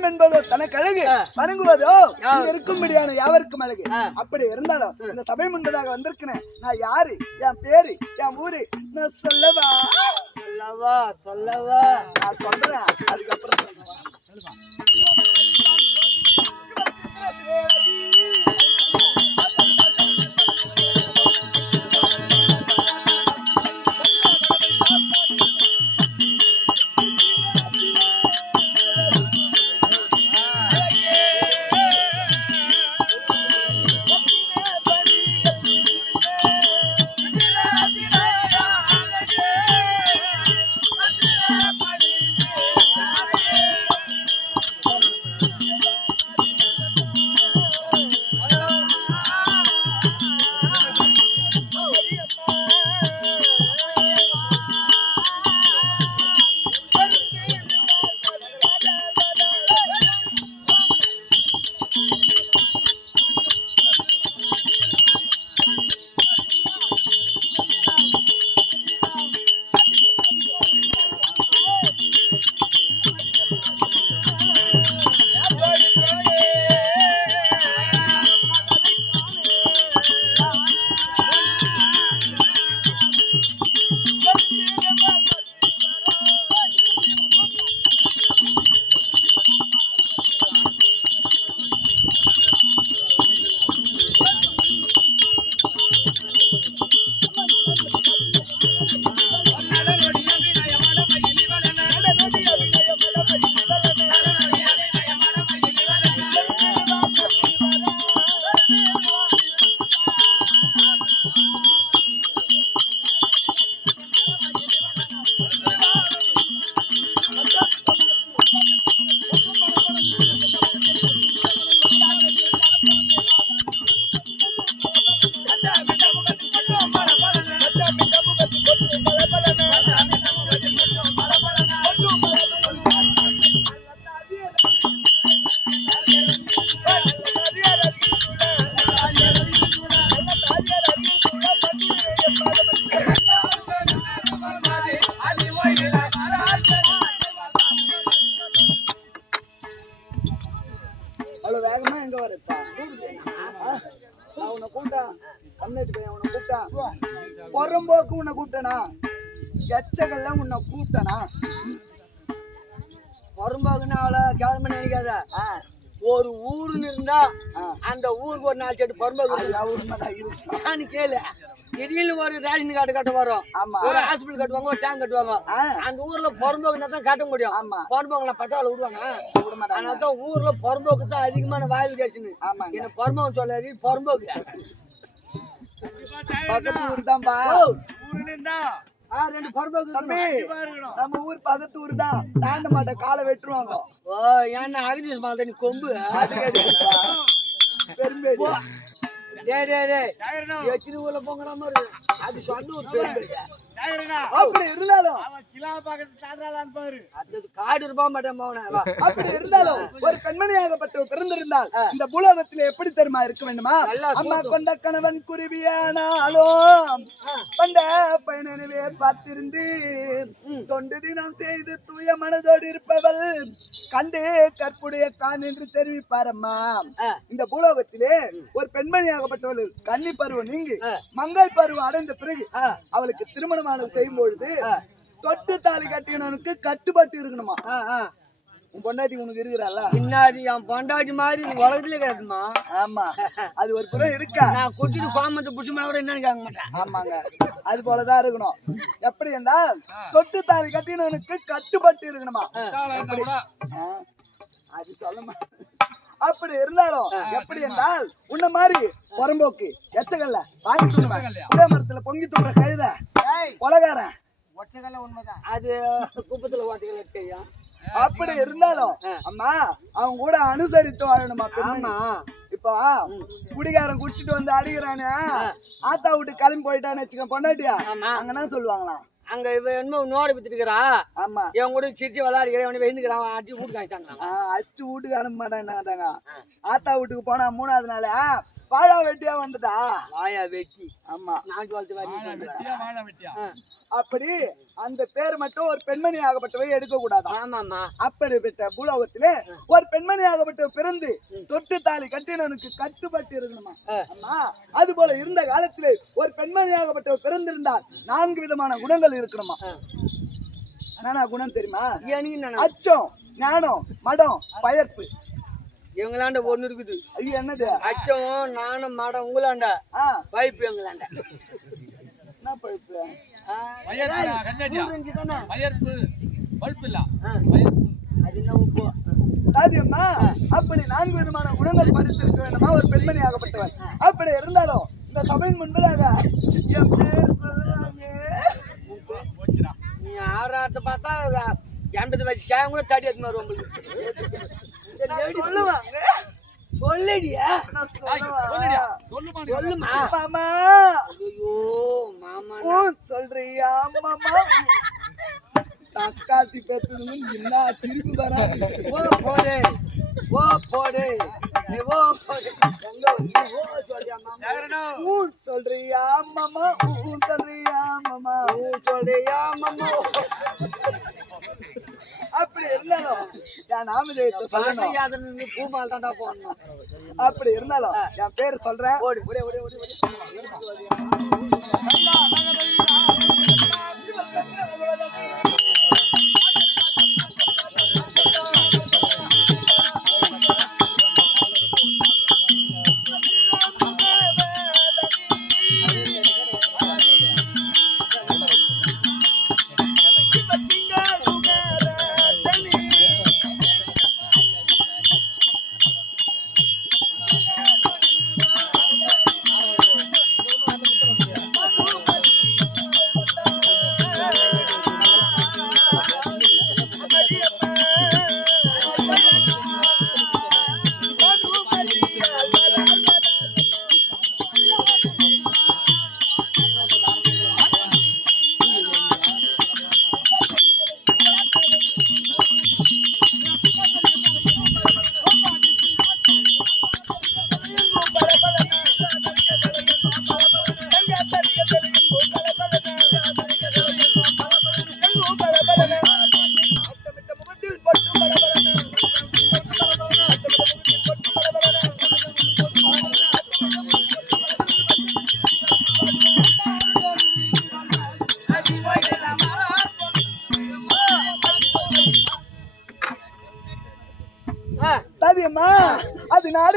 பணம் என்பதோ தனக்கு அழகு, வணங்குவதோ இருக்கும்படியான யாவருக்கும் அழகு. அப்படி இருந்தாலும் இந்த சபை முன்பதாக வந்திருக்கிறேன். நான் யாரு, என் பேரு, என் ஊரு நான் சொல்லவா? சொல்லவா நான் சொல்றேன், அதுக்கப்புறம் பொறம்போக்கு உன்னை கூப்பிட்டனா? எச்சகல்ல உன்னை கூப்பிட்டனா? பொறம்போக்குன்னா அவ்வளோ கேவலமா நினைக்காத. ஒரு ஊருன்னு இருந்தா அந்த ஊருக்கு ஒரு 4 செட்டு பொறம்போக்கு கேளு. திடீர்னு ஒரு ரேஷன் கார்டு கட்ட வரும், ஒரு ஹாஸ்பிட்டல் கட்டுவாங்க, ஒரு டேங்க் கட்டுவாங்க. அந்த ஊர்ல பொறம்போக்கு தான் கட்ட முடியும். பொறம்போக்குல பட்டாவில் விடுவாங்க. அதனாலதான் ஊர்ல பொறம்போக்கு தான் அதிகமான வாயில் கேசுன்னு. என்ன பொறம்போக்கு சொல்லாது, பொறம்போக்கு பக்கத்து ஊர் தான்பா. நம்ம ஊர் பக்கத்து ஊர் தான். தாண்ட மாட்ட காலை வெட்டுருவாங்க. ஏன்னா அகிலேஷ் மாதனி கொம்பு ஊர்ல பொங்குற மாதிரி அது சொந்த ஒரு பெருமை. அப்படி இருந்தாலும் காடு இருப்பா மாட்டேன். அப்படி இருந்தாலும் ஒரு பெண்மணியாகப்பட்ட பிறந்திருந்தால் இந்த பூலோகத்திலே எப்படி தெரியுமா இருக்க வேண்டுமா? அம்மா கொண்ட கணவன் குருவியானாலும் கொண்ட பயனவே பார்த்திருந்து தொண்டு தினம் செய்து தூய மனதோடு இருப்பவள் கண்டு கற்புடைய கான் என்று தெரிவிப்பாரம்மா. இந்த பூலோகத்திலே ஒரு பெண்மணியாகப்பட்டவள் கன்னி பருவம் நீங்கி மங்கள் பருவம் அடைந்த பிறகு அவளுக்கு திருமணம் செய்யும் பொழுது தொட்டு தாலி கட்டினவனுக்கு கட்டுப்பட்டு இருக்கணுமா? உன் பொண்டாட்டி உனக்கு இருக்கிறாளா? பின்னாடி என் பொண்டாட்டி மாதிரி உலகத்திலே கிடைக்குமா? ஆமா, அது ஒரு புறம் இருக்கா. நான் குட்டிட்டு பாம்பத்தை புடிச்சு மேல கூட என்னன்னு கேட்க மாட்டேன். ஆமாங்க, அது போலதான் இருக்கணும். எப்படி என்றால் தொட்டு தாலி கட்டினவனுக்கு கட்டுப்பட்டு இருக்கணுமா? அது சொல்ல மாட்டேன். அப்படி இருந்தாலும் எப்படி என்றால் உன்ன மாதிரி புறம்போக்கு எச்சகல்ல வாங்கி ஒரே மரத்துல பொங்கி தூக்குற கழுத கொலகாரன் உண்மைதான். அது குப்பத்துல ஓட்டுகள். அப்படி இருந்தாலும் அம்மா அவங்க கூட அனுசரித்து வாழணுமா? பெண்ணா இப்போ குடிகாரன் குடிச்சிட்டு வந்து அடிக்கிறானே, ஆத்தா விட்டு கிளம்பி போயிட்டான்னு வச்சுக்க பொண்டாட்டியா, அங்கதான் சொல்லுவாங்களா? அங்க இவ என்னமோ நோட வித்துட்டுக்கிறா. ஆமா இவன் கூட சிரிச்சு விளையாடுகிறேன் வெந்துக்கிறான் அடிச்சு வீட்டுக்கு காய்ச்சாங்க. அடிச்சு வீட்டுக்கு அனுப்ப மாட்டேன்னாங்க. ஆத்தா வீட்டுக்கு போனா 3வது நாள் வாழா வெட்டியா வந்துட்டா. வாயா வெட்டி. ஆமா நாட்டு வாழ்த்து அப்படி அந்த பேர் மட்டும் ஒரு பெண்மணி ஆகப்பட்டவை எடுக்க கூடாது. ஆமாமா. அப்படிப்பட்ட பூலோகத்திலே ஒரு பெண்மணி ஆகப்பட்ட பிறந்து தொட்டு தாலி கட்டினவனுக்கு கட்டுப்பட்டு இருக்கணுமா. ஆமா அது போல இருந்த காலத்திலே ஒரு பெண்மணி ஆகப்பட்ட பிறந்திருந்தால் 4 விதமான குணங்கள் இருக்கணுமா. என்னன்னா குணம் தெரியுமா? அச்சம், ஞானம், மடம், பயர்ப்பு. எங்களாண்ட ஒண்ணு இருக்குது. அது என்னது? அச்சம், நானும் மடம். உங்களாண்ட பைப்பு. எங்களாண்ட என்ன பைப்பு? தாதியம்மா அப்படி 4 விதமான குணங்கள் பறித்திருக்க வேண்டுமா ஒரு பெண்மணி ஆகப்பட்டவர். அப்படி இருந்தாலும் இந்த சபையின் முன்பதாக என் பேர் நீ ஆறாட்ட பார்த்தா 80 வயசு கேம் கூட தடி எடுத்து வரும். சொல்லுவாங்க. சொல்லுடியா? சொல்லுமா மாமா. ஐயோ மாமா சொல்றியா மாமா? சக்காத்தி பேசுறது என்ன திருப்பி வராது. ஓ போடு ஓ போடு ஓ போடு. சொல்றியா மாமா? சொல்றியா மாமா? சொல்றியா மாமா? அப்படி இருந்தாலும் என் நாமதேயத்தை சொல்லணும். பூமால் தாண்டா போடணும். அப்படி இருந்தாலும் என் பேர் சொல்றேன். ஓடி ஓடி ஓடி ஓடி தாதியம்மா அது நாடு